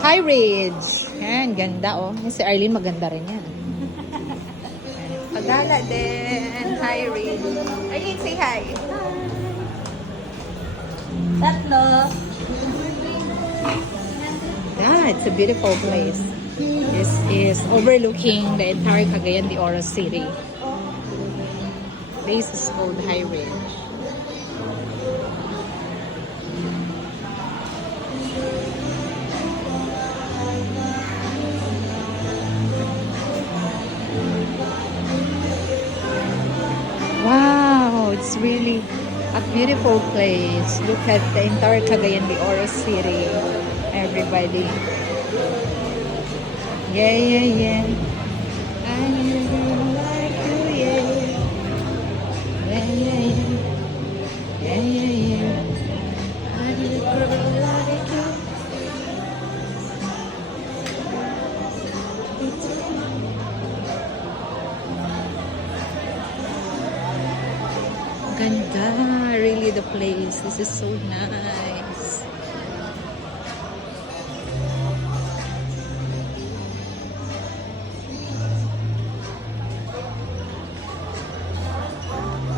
High Ridge. Yan, ganda oh. Yung si Arlene maganda rin yan. Pagala din. High Ridge. Arlene, say hi. Tatlo. Yeah, it's a beautiful place. This is overlooking the entire Cagayan de Oro City. Place is called High Ridge. Wow, it's really a beautiful place. Look at the entire Cagayan de Oro City. Everybody. Yeah, yeah, yeah. I need a girl like you, yeah. Yeah, yeah, yeah. Yeah, yeah, yeah. I need a girl like you. Ganda, really the place. This is so nice.